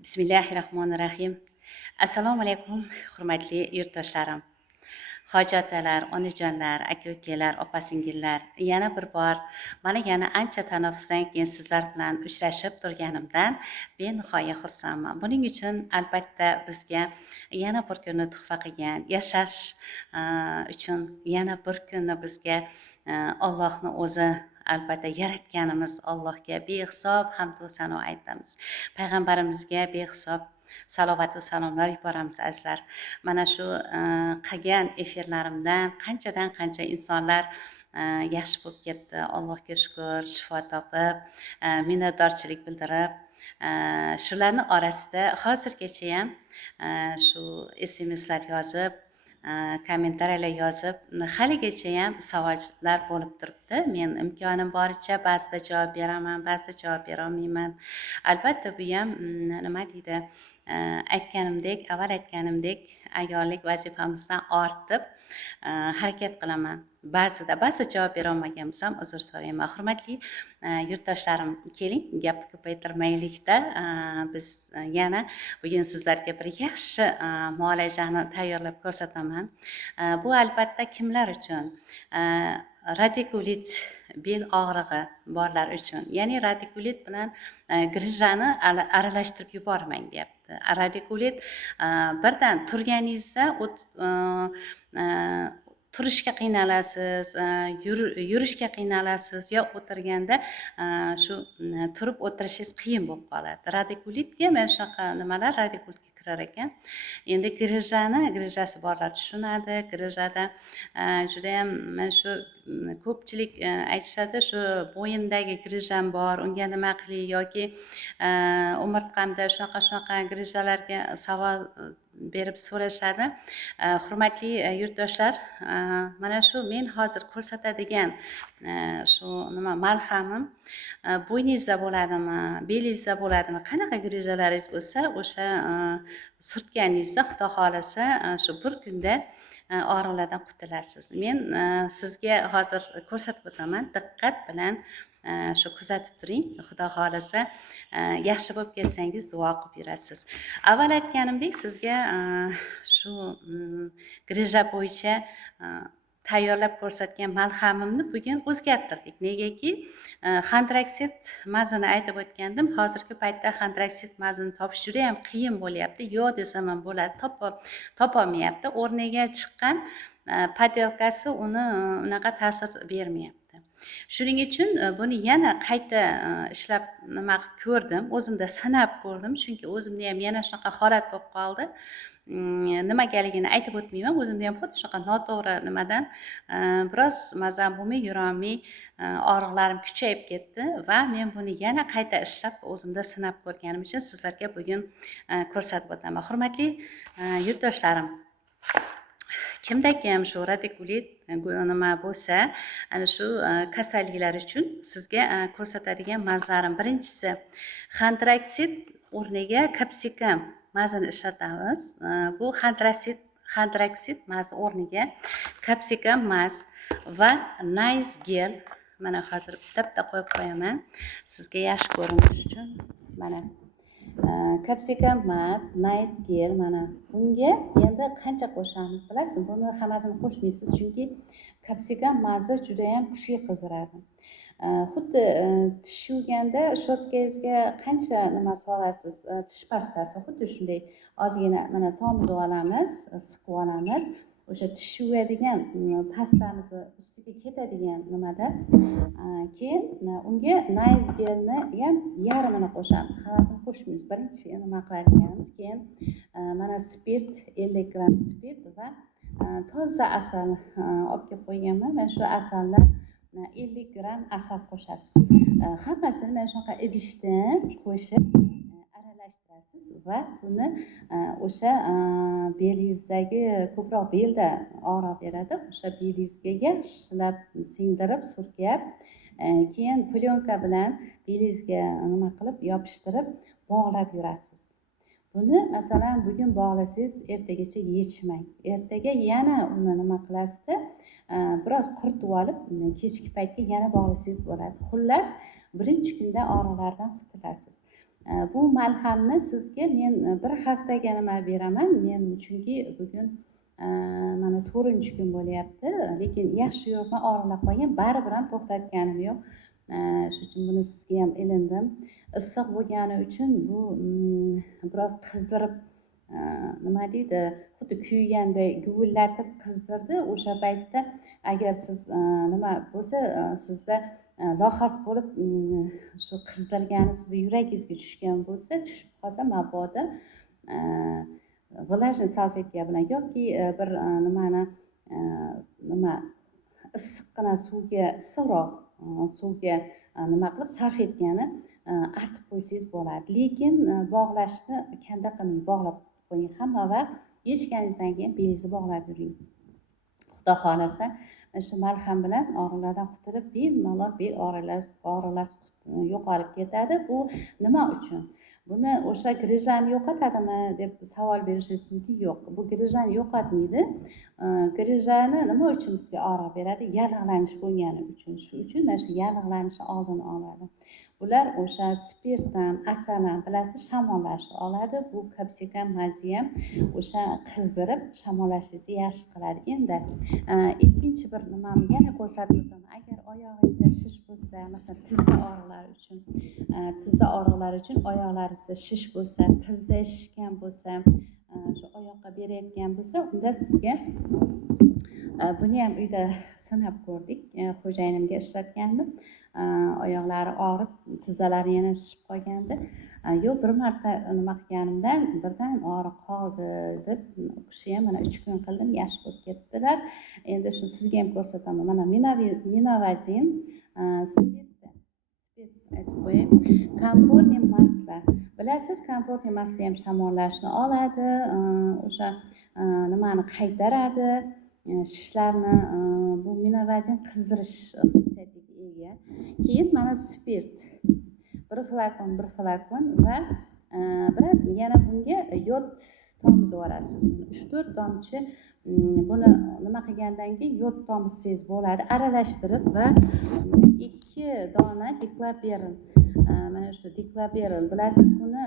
Bismillahirrohmanirrohim. Assalomu alaykum, hurmatli yurtdoshlarim. Hoji-otalar, onajonlar, aka-ukalar, opa-singillar, yana bir bor mana yana ancha tanaffusdan keyin sizlar bilan uchrashib turganimdan benihoya xursandman. Buning uchun albatta bizga yana bir kunni tuhfa qilgan, yashash uchun yana bir kunni bizga Allohning o'zi albatta yaratganimiz Allohga behisob hamd va sano aytamiz. Payg'ambarimizga behisob salovat va salomlar yuboramiz azizlar. Mana shu qilgan efirlarimdan qanchadan qancha insonlar yaxshi bo'lib ketdi. Allohga shukr, shifo topib, minnatdorchilik bildirib, shularning orasida hozirgacha ham shu SMSlar yozib, kommentariyalar yozib, haligacha ham savollar bo'lib turibdi. Men imkonim boricha ba'zida javob beraman, ba'zida javob bera olmayman. Albatta bu ham nima deydi, avval aytganimdek ayyorlik vazifamizdan ortib harakat qilaman. Ba'zida javob bera olmagan bo'lsam uzr so'rayman. Hurmatli yurtdoshlarim, keling gapni ko'paytirmaylikda. Biz yana bugun sizlarga bir yaxshi muolajani tayyorlab ko'rsataman. Bu albatta kimlar uchun? Radikulit bel og'rig'i borlar uchun. Ya'ni radikulit bilan grijani aralashtirib yubormang deyapti. Radikulit birdan turganingizda turishga qiynalasiz, yurishga qiynalasiz, yo o'tirganda shu turib o'tirishingiz qiyin bo'lib qoladi. Radikulitga mana shunaqa nimalar radikulitga kirar ekan. Endi grijasi borlar tushunadi. Grijada juda ham mana shu ko'pchilik aytishadi, shu bo'yindagi grijam bor, unga nima qiling yoki umurtqamda shunaqa grijalarga savol berib so'rashadi. Hurmatli yurtdoshlar, mana shu men hozir ko'rsatadigan shu nima malhamim bo'yningizda bo'ladimi, belingizda bo'ladimi, qanaqa grijalaringiz bo'lsa, o'sha surtganingizda Xudo xolasa shu bir kunda og'riqlardan qutulasiz. Men sizga hozir ko'rsatib o'taman, diqqat bilan shu kuzatib turing. Xudo xolasa yaxshi bo'lib ketsangiz duo qilib yurasiz. Avval aytganimdek, sizga shu grija bo'yicha tayyorlab ko'rsatgan malhamimni bugun o'zgartirdik. Negaki xondroksit mazini aytib o'tgandim. Hozirgi paytda xondroksit mazini topish juda ham qiyin bo'lyapti. Yo'q desam ham bo'ladi, topolmayapti. O'rniga chiqqan podelkasi uni unaqa ta'sir bermayapti. Shuning uchun buni yana qayta ishlab nima qilib ko'rdim, o'zimda sinab ko'rdim, chunki o'zimda ham yana shunaqa holat bo'lib qoldi. Nimagaligini aytib o'tmayman, o'zimda ham xuddi shunaqa noto'g'ri nimadan biroz mazam bo'lmay yurolmay og'riqlarim kuchayib ketdi va men buni yana qayta ishlab o'zimda sinab ko'rganim uchun sizlarga bugun ko'rsatib o'taman. Hurmatli yurtdoshlarim, kimda kim shu radikulit nima bo'lsa, ana shu kasalliklar uchun sizga ko'rsatadigan mazlarim, birinchisi xondroksit o'rniga kapsikam mazini ishlatamiz. Bu xondroksit mazi o'rniga kapsikam maz va nice gel, mana hozir bitta qo'yib qo'yaman sizga yaxshi ko'rinish uchun. Mana kapsikam maz, nice gel, mana bunga endi qancha qo'shamiz bilasiz? Buni hammasini qo'shmaysiz, chunki kapsikam mazi juda ham kuchli qizdiradi. Xuddi tish yuvganda shotkangizga qancha nima solasiz, tish pastasi, xuddi shunday ozgina mana tomizib olamiz, siqib olamiz. O'sha tish yuvadigan pastamizni ustiga ketadigan nimada keyin unga nice gelni ham yarmini qo'shamiz, hammasini qo'shmaymiz. Birinchi nima qilayotganimiz, keyin mana spirt, 50 gram spirt va toza asal olib kelib qo'yganman. Mana shu asaldan 50 gram asal qo'shasiz. Hammasini mana shunaqa idishdan qo'shib aralashtirasiz va buni o'sha belingizdagi, ko'proq belda og'riq beradi, o'sha belingizga yaxshilab singdirib, surkab, keyin plyonka bilan belingizga nima qilib yopishtirib bog'lab yurasiz. Buni masalan bugun bog'lasangiz, ertagacha yechmang. Ertaga yana uni nima qilasizda, biroz quritib olib, kechki paytga yana bog'lasangiz bo'ladi. Xullas, birinchi kunda og'riqlardan qutulasiz. Bu malhamni sizga men bir haftaga nima beraman. Men chunki bugun mana 4-kun bo'lyapti, lekin yaxshi yo'qman, og'irlab qolgan, baribir ham to'xtatganim yo'q. Shuning uchun buni sizga ham ilindim. Issiq bo'lgani uchun bu biroz qizdirib, nima deydi, xuddi kuyganday guvillatib qizdirdi. O'sha paytda agar siz nima bo'lsa, sizda lohas bo'lib shu qizdirgani sizni yuragingizga tushgan bo'lsa, tushib qolsa mabodo, vlajniy salfetka bilan yoki bir nimani nima issiqqina suvga, issiqroq suvga nima qilib salfetkani artib qo'ysangiz bo'ladi. Lekin bog'lashni kanda qilmang, bog'lab qo'ying. Hamma vaqt yechganingizdan keyin belingizni bog'lab yuring. Xudo xohlasa shu malham bilan og'riqlardan qutulib, bemalol bel og'riqlar yo'qolib ketadi. Bu nima uchun? Buni o'sha grijani yo'qotadimi deb savol berishingiz mumkin. Yo'q, bu grijani yo'qotmaydi. Grijani nima uchun bizga og'riq beradi? Yallig'lanish bo'lgani uchun. Shu uchun mana shu yallig'lanishni oldini oladi. Ular o'sha spirt ham, asal ham, bilasiz, shamollashni oladi. Bu kapsikam, maziyam o'sha qizdirib shamollashingizni yaxshi qiladi. Endi ikkinchi bir nimani yana ko'rsatib o'taman. Agar oyog'ingizda shish bo'lsa, masalan, tizza og'riqlari uchun oyoqlaringizda shish bo'lsa, tizza shishgan bo'lsa, shu oyoqqa berayotgan bo'lsa, unda sizga buni ham uyda sinab ko'rdik. Xo'jayinimga ishlatgandim. Oyoqlari og'rib, tizzalari yana shishib qolgandi. Yo'q, bir marta nima qilganimdan birdan og'rib qoldi deb, u kishi ham mana 3 kun qildim, yaxshi bo'lib ketdilar. Endi shuni sizga ham ko'rsataman. Mana Minavazin spirt aytib qo'ying. Komfortniy masla. Bilasiz, komfortniy masla ham shamollashni oladi, o'sha nimani qaytaradi, shishlarni. Bu Minavazin qizdirish xususiyatiga ega. Keyin mana spirt. Bir flakon va bilasizmi, yana bunga yod tomizib yuborasiz. 3-4 tomchi buni nima qilgandan keyin yod tomizsangiz bo'ladi. Aralashtirib va 2 dona diklaberil. Mana shu diklaberil, bilasiz, buni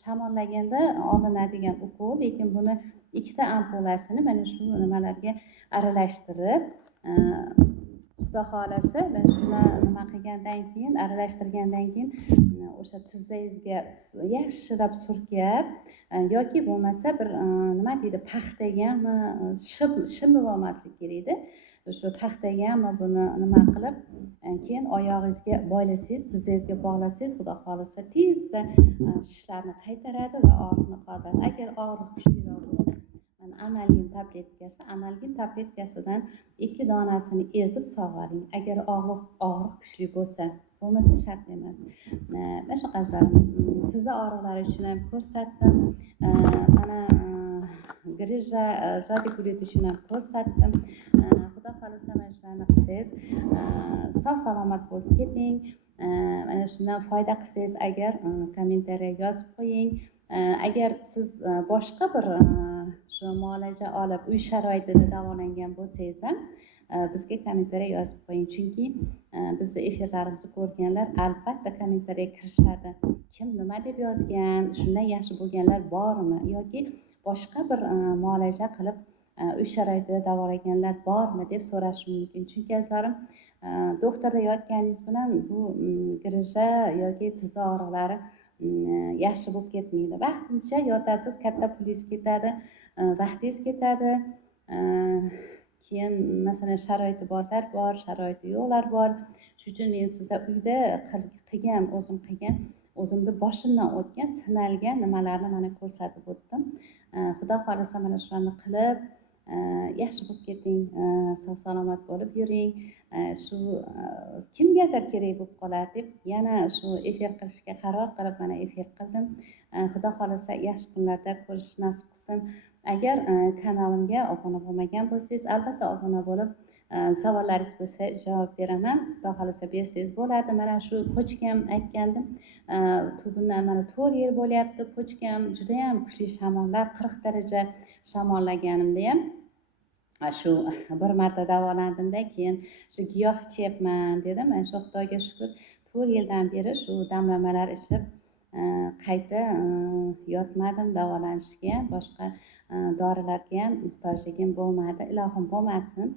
shamollaganda olinadigan ukol, lekin buni 2 ta ampulasini mana shu nimalarga aralashtirib, Xudo xohlasa, men shuni nima qilgandan keyin, aralashtirgandan keyin o'sha tizzangizga yaxshilab surkab, yoki bo'lmasa bir nima deydi, paxtagami, shimib olmasligi kerakda. Shu paxtagami buni nima qilib, keyin oyog'ingizga boylasangiz, tizzangizga bog'lasangiz, Xudo xohlasa tezda shishlarni qaytaradi va og'riqni qoldiradi. Agar og'riq kuchliroq bo'lsa, analgin tabletkasidan 2 donasini ezib sog'oring. Agar og'riq kuchli bo'lsa, bo'lmasa shart emas. Mana shu qazar tizza og'riqlari uchun ham ko'rsatdim. Mana grija radikulit uchun ham ko'rsatdim. Xudo xohlasa mana shularni qilsangiz, sog' salomat bo'lib keting. Mana shundan foyda qilsangiz agar kommentariyaga yozib qo'ying. Agar siz boshqa bir shu muolaja olib uy sharoitida davolangan bo'lsangiz ham bizga kommentariya yozib qo'ying. Chunki bizni efirlarimizni ko'rganlar albatta kommentariyaga kirishadi. Kim nima deb yozgan, shundan yaxshi bo'lganlar bormi yoki boshqa bir muolaja qilib uy sharoitida davolaganlar bormi deb so'rash mumkin. Chunki azorim doktorda yotganingiz bilan bu grija yoki tizza og'riqlari yaxshi bo'lib ketmaydi. Vaqtincha yotasiz, katta pulingiz ketadi, vaqtingiz ketadi. Keyin masalan sharoiti borlar bor, sharoiti yo'qlar bor. Shuning uchun men sizga uyda o'zimni boshimdan o'tgan, sinalgan nimalarni mana ko'rsatib o'tdim. Xudo xohlasa mana shularni qilib yaxshi bo'lib keting, sog' salomat bo'lib yuring. Shu kimgadir kerak bo'lib qolar deb yana shu efir qilishga qaror qilib mana efir qildim. Xudo xohlasa yaxshi kunlarda ko'rish nasib qilsin. Agar kanalimga obuna bo'lmagan bo'lsangiz, albatta obuna bo'lib, savollaringiz bo'lsa javob beraman. Xudo xohlasa bersangiz bo'ladi. Mana shu pochkam aytgandim. Bundan mana 4 yil bo'lyapti. Pochkam juda ham kuchli shamollab, 40 daraja shamollaganimda ham shu bir marta davolandimda, keyin shu giyoh ichyapman dedim. Mana shu Xudoga shukr 4 yildan beri shu damlamalar ichib qayta yotmadim davolanishga ham, boshqa dorilarga ham muhtojligim bo'lmadi. Ilohim bo'lmasin.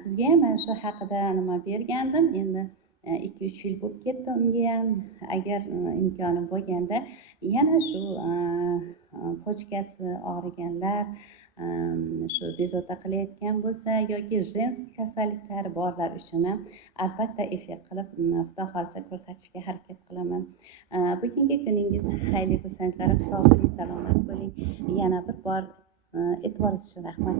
Sizga ham mana shu haqida nima bergandim. Endi 2-3 yil bo'lib ketdi unga ham. Agar imkonim bo'lganda yana shu pochkasi og'riganlar, shu bezovta qilayotgan bo'lsa yoki jenskiy kasalliklari borlar uchun ham albatta efir qilib, xudo xohlasa ko'rsatishga harakat qilaman. Bugungi kuningiz xayrli bo'lsin. Sog' bo'ling, salomat bo'ling. Yana bir bor e'tiboringiz uchun rahmat.